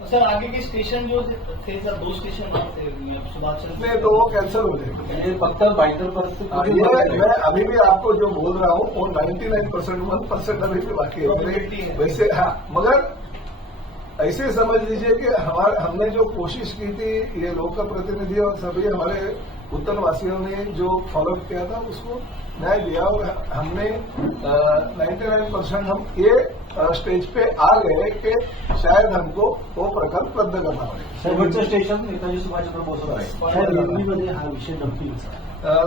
Sir आगे के station जो थे सर 2 स्टेशन थे सुभाष चंद्र नहीं तो वो कैंसिल हो गए। फक्त बाइटर परिस्थिती मैं अभी भी आपको जो बोल रहा हूँ वो 99% 1% अभी भी बाकी है वैसे। हाँ, मगर ऐसे समझ लीजिए कि हमने जो कोशिश की थी, ये लोक प्रतिनिधि और सभी हमारे उत्तर वासियों ने जो फॉलो किया था उसको न्याय दिया और हमने 99% हम ये स्टेज पे आ गए कि शायद हमको वो प्रकल्प रद्द करना पड़ेगा। शेवटचं स्टेशन नेताजी सुभाषचंद्र बोस आहे। हा विषय नक्कीच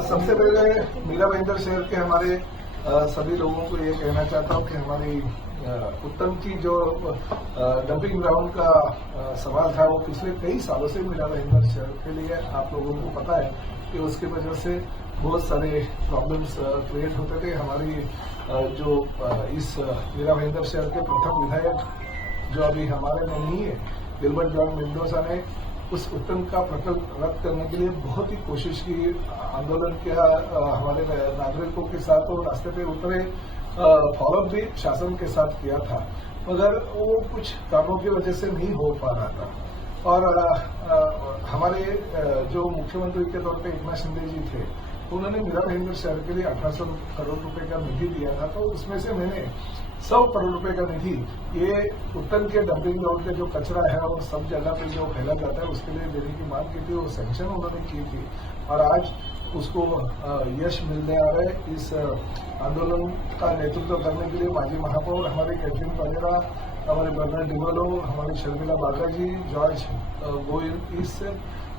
सबसे पहले मीरा भाईंदर शहर के हमारे सभी लोगों को ये कहना चाहता हूँ कि हमारी उत्तम की जो डंपिंग ग्राउंड का सवाल था वो पिछले कई सालों से मीरा भाईंदर शहर के लिए आप लोगों को पता है कि उसकी वजह से बहुत सारे प्रॉब्लम्स क्रिएट होते थे। हमारी जो इस मीरा भाईंदर शहर के प्रथम विधायक जो अभी हमारे में नहीं है, गिलबर्ट जॉन मेंडोजा ने उस उत्तम का प्रकल्प रद्द करने के लिए बहुत ही कोशिश की, आंदोलन किया हमारे नागरिकों के साथ और रास्ते पे उतरे, फॉलो भी शासन के साथ किया था, मगर वो कुछ कामों की वजह से नहीं हो पा रहा था। और हमारे जो मुख्यमंत्री के तौर पे एकनाथ शिंदे जी थे, उन्होंने मीरा भाईंदर शहर के लिए 1800 करोड़ रुपए का निधि दिया था, तो उसमें से मैंने 100 करोड़ रुपए का निधि ये उत्तम के डंपिंग ग्राउंड का जो कचरा है और सब जगह पे जो फैला जाता है उसके लिए देने की मांग की थी, वो सैंक्शन उन्होंने की थी और आज उसको यश मिलने आ रहा है। इस आंदोलन का नेतृत्व करने के लिए माजी महापौर हमारे कैथरीन पनेरा, हमारे बर्नर्ड डिवलो, हमारी शर्मिला बागाजी, जॉर्ज गोयल,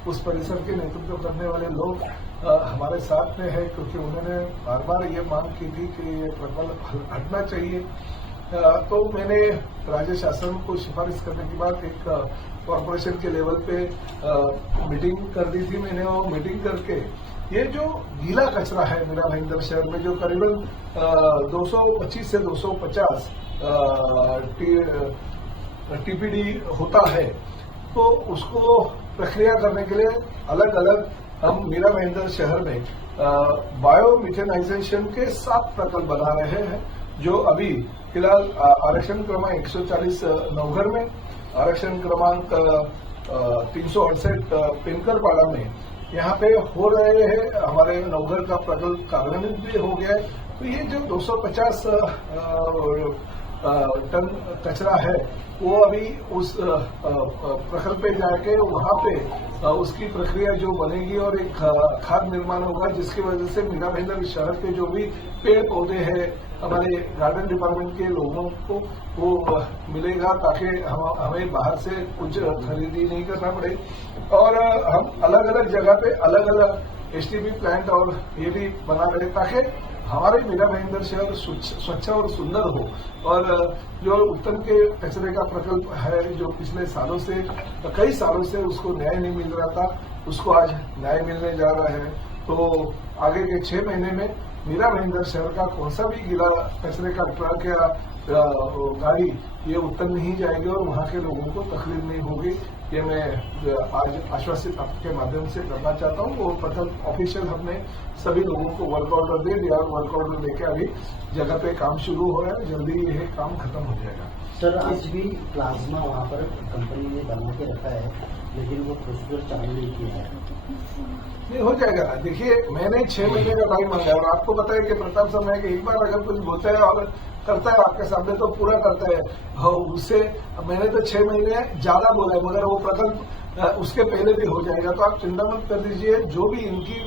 उस परिसर के नेतृत्व करने वाले लोग हमारे साथ में है, क्योंकि उन्होंने बार बार ये मांग की थी कि ये प्रकल्प हटना चाहिए। तो मैंने राज्य शासन को सिफारिश करने के बाद एक कॉरपोरेशन के लेवल पे मीटिंग कर दी थी मैंने, और मीटिंग करके ये जो गीला कचरा है मीरा भाईंदर शहर में जो करीबन 225 से 250 टीपीडी होता है, तो उसको प्रक्रिया करने के लिए अलग अलग हम मीरा भाईंदर शहर में बायो मिथेनाइजेशन के 7 प्रकल्प बना रहे हैं, जो अभी फिलहाल आरक्षण क्रमांक 140 नवघर में, आरक्षण क्रमांक 368 पिनकरपाड़ा में यहाँ पे हो रहे हैं। हमारे नवघर का प्रकल्प कार्यान्वित भी हो गया है। तो ये जो 250 टन कचरा है वो अभी उस प्रकल्प पे जाके वहां पे उसकी प्रक्रिया जो बनेगी और एक खाद निर्माण होगा, जिसकी वजह से मीरा भाईंदर शहर के जो भी पेड़ पौधे हैं हमारे गार्डन डिपार्टमेंट के लोगों को वो मिलेगा, ताकि हमें बाहर से कुछ खरीदी नहीं करना पड़े। और हम अलग अलग जगह पे अलग अलग एसटीपी प्लांट और ये भी बना रहे, ताकि हमारे मीरा भाईंदर शहर स्वच्छ और सुंदर हो। और जो उत्तम के कचरे का प्रकल्प है, जो पिछले सालों से कई सालों से उसको न्याय नहीं मिल रहा था, उसको आज न्याय मिलने जा रहा है। तो आगे के 6 महीने में मीरा भाईंदर शहर का कौन सा भी गीला कचरे का ट्रक या गाड़ी ये उत्तम नहीं जाएगी और वहाँ के लोगों को तकलीफ नहीं होगी। ये मैं आज आश्वासित आपके माध्यम से करना चाहता हूँ। वो प्रकल्प ऑफिशियल हमने सभी लोगों को वर्क ऑर्डर दे दिया और वर्क ऑर्डर देके अभी जगह पे काम शुरू हो रहा है, जल्दी ये काम खत्म हो जाएगा। सर आज भी प्लाज्मा वहाँ पर कंपनी ने बना के रखा है, लेकिन वो प्रोसीजर चालू नहीं किया है। नहीं हो जाएगा ना, देखिए मैंने 6 महीने का टाइम मांगा और आपको पता है कि प्रताप समय कि एक बार अगर कुछ बोलता है और करता है आपके सामने तो पूरा करता है। उससे मैंने तो 6 महीने ज्यादा बोला है, मगर वो प्रकल्प उसके पहले भी हो जाएगा। तो आप चिंता मत कर दीजिए, जो भी इनकी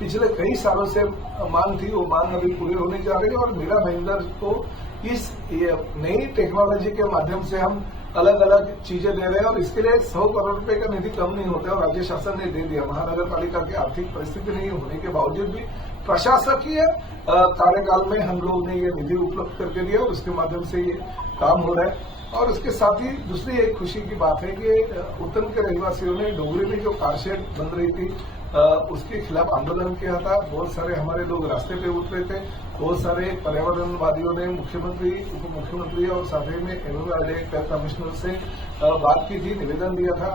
पिछले कई सालों से मांग थी वो मांग अभी पूरी होने जा रही है। और मीरा भाईंदर को इस नई टेक्नोलॉजी के माध्यम से हम अलग अलग चीजें दे रहे हैं और इसके लिए 100 करोड़ रुपए का निधि कम नहीं होता है और राज्य शासन ने दे दिया। महानगर पालिका की आर्थिक परिस्थिति नहीं होने के बावजूद भी प्रशासकीय कार्यकाल में हम लोग ने ये निधि उपलब्ध करके दिया और उसके माध्यम से ये काम हो रहा है। और उसके साथ ही दूसरी एक खुशी की बात है कि उत्तम के रहवासियों ने डोगरी में जो कार शेड बन रही थी उसके खिलाफ आंदोलन किया था। बहुत सारे हमारे लोग रास्ते पे उतरे थे। बहुत सारे पर्यावरणवादियों ने मुख्यमंत्री, उप मुख्यमंत्री और साथ ही में एमएमआरडीए कमिश्नर से बात की थी, निवेदन दिया था।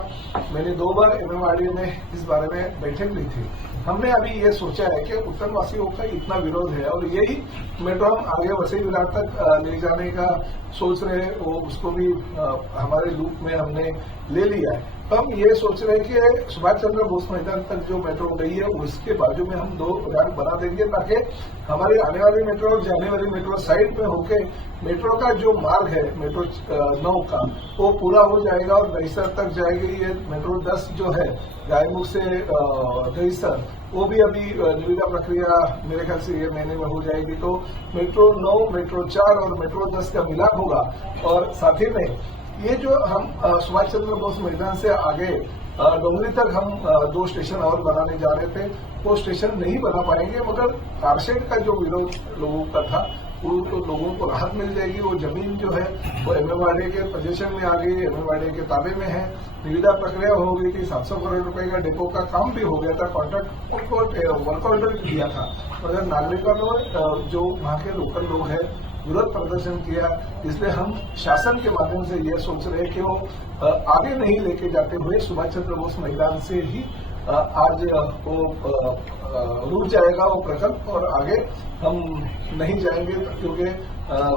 मैंने 2 बार एमएमआरडीए में इस बारे में बैठक ली थी। हमने अभी ये सोचा है कि उत्तरवासियों का इतना विरोध है और यही मेट्रो हम आगे वसई विरार तक ले जाने का सोच रहे हैं, वो उसको भी हमारे लूप में हमने ले लिया है। तो हम ये सोच रहे हैं कि सुभाष चंद्र बोस मैदान तक जो मेट्रो गई है उसके बाजू में हम 2 रैक बना देंगे, ताकि हमारी आने वाली मेट्रो और जाने वाली मेट्रो साइड में होके मेट्रो का जो मार्ग है मेट्रो 9 का वो पूरा हो जाएगा और दहीसर तक जाएगी। ये मेट्रो 10 जो है गायमुख से दहीसर, वो भी अभी निविदा प्रक्रिया मेरे ख्याल से ये महीने में हो जाएगी। तो मेट्रो 9, मेट्रो 4 और मेट्रो 10 का मिलाप होगा। और साथ ही में ये जो हम सुभाष चंद्र बोस मैदान से आगे डोंगरी तक हम 2 स्टेशन और बनाने जा रहे थे, वो स्टेशन नहीं बना पाएंगे, मगर कारशेड का जो विरोध लोगों का था वो तो लोगों को राहत मिल जाएगी। वो जमीन जो है वो एमएमआरडीए के पोजीशन में आ गई, एमएमआरडीए के ताबे में है। निविदा प्रक्रिया हो गई थी, 700 करोड़ रुपए का डेपो का काम भी हो गया था, कॉन्ट्रैक्ट उनको वर्क ऑर्डर दिया था, मगर नागरिकों ने जो वहाँ के लोकल लोग हैं विरोध प्रदर्शन किया। इसलिए हम शासन के माध्यम से यह सोच रहे हैं कि वो आगे नहीं लेके जाते हुए सुभाष चंद्र बोस मैदान से ही आज वो रुक जाएगा वो प्रकल्प, और आगे हम नहीं जाएंगे, क्योंकि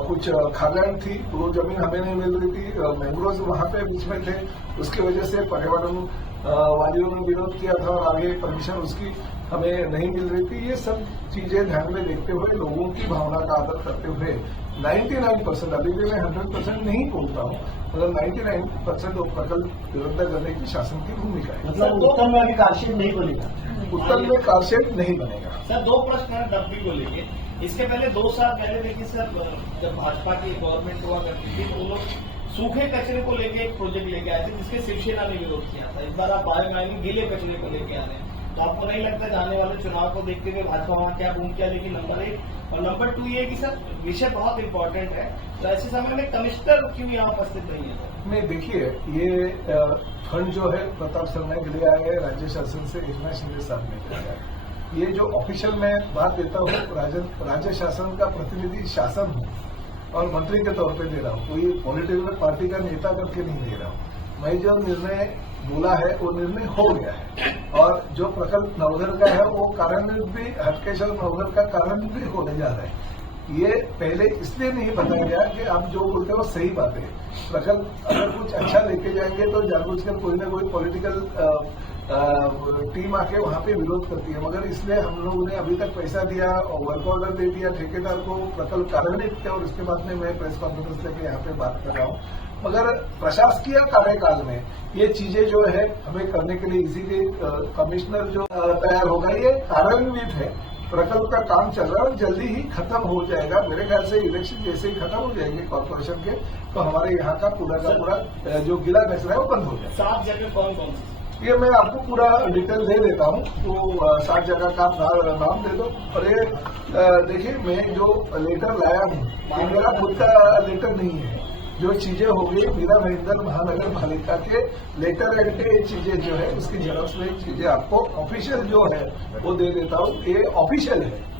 कुछ खादान थी, वो जमीन हमें नहीं मिल रही थी, मैंग्रोव वहां पे बीच में थे, उसकी वजह से पर्यावरण वादियों ने विरोध किया था और आगे परमिशन उसकी हमें नहीं मिल रही थी। ये सब चीजें ध्यान में देखते हुए, लोगों की भावना का आदर करते हुए 99%, अभी भी मैं 100% नहीं बोलता हूँ, मतलब 99% वो प्रकल्प निरंतर करने की शासन की भूमिका है। मतलब उत्तर में अभी कारशेड नहीं बनेगा, उत्तर में कारशेड नहीं बनेगा। सर 2 प्रश्न है डब्बी को लेके। इसके पहले 2 साल पहले देखिए सर, जब भाजपा की गवर्नमेंट हुआ करती थी तो वो लोग सूखे कचरे को लेके एक प्रोजेक्ट लेके आए थे, जिसके शिवसेना ने विरोध किया था। इस बार आप बायोमाइनिंग गीले कचरे को लेके आ रहे हैं, तो आपको नहीं लगता जाने वाले चुनाव को देखते हुए भाजपा वहां क्या घूम किया? लेकिन नंबर 1 और नंबर 2 ये कि सर विषय बहुत इंपॉर्टेंट है, तो ऐसे समय में कमिश्नर क्यों यहाँ उपस्थित नहीं है? नहीं, देखिए ये फंड जो है प्रताप सरनाईक के लिए आया है, राज्य शासन से एकनाथ शिंदे साहब ने दिया है। ये जो ऑफिशियल मैं बात देता हूँ, राज्य शासन का प्रतिनिधि शासन हूँ और मंत्री के तौर पे दे रहा हूँ, कोई पॉलिटिकल पार्टी का नेता करके नहीं दे रहा हूँ। मैं जो निर्णय बोला है वो निर्णय हो गया है, और जो प्रकल्प नवघर का है वो कार्यान्वित भी, हटकेश्वर नवघर का कार्यान्वित भी होने जा रहा है। ये पहले इसलिए नहीं बताया गया कि आप जो बोलते हो सही बात है। प्रकल्प अगर कुछ अच्छा लेके जाएंगे तो जानबूझकर कोई ना कोई पॉलिटिकल टीम आके वहां पे विरोध करती है, मगर इसलिए हम लोगों ने अभी तक पैसा दिया और वर्क ऑर्डर दे दिया ठेकेदार को, प्रकल्प कार्यान्वित किया, और उसके बाद में मैं प्रेस कॉन्फ्रेंस लेके यहाँ पे बात कर रहा हूँ। मगर प्रशासकीय कार्यकाल में ये चीजें जो है हमें करने के लिए इसीलिए कमिश्नर जो तैयार होगा, ये कार्यान्वित है, प्रकल्प का काम चल रहा है और जल्दी ही खत्म हो जाएगा। मेरे ख्याल से इलेक्शन जैसे ही खत्म हो जाएंगे कॉर्पोरेशन के, तो हमारे यहाँ का पूरा जो गीला कचरा है वो बंद हो जाएगा। 7 जगह कौन कौन सी? ये मैं आपको पूरा डिटेल दे देता हूँ, तो 7 जगह का आप नाम दे दो। और ये देखिए, मैं जो लेटर लाया हूँ ये मेरा खुद का लेटर नहीं है, जो चीजें हो गई मीरा भाईंदर महानगर पालिका के लेटर एंड ये चीजें जो है उसकी जेरॉक्स में चीजें आपको ऑफिशियल जो है वो दे देता हूँ, ये ऑफिशियल है।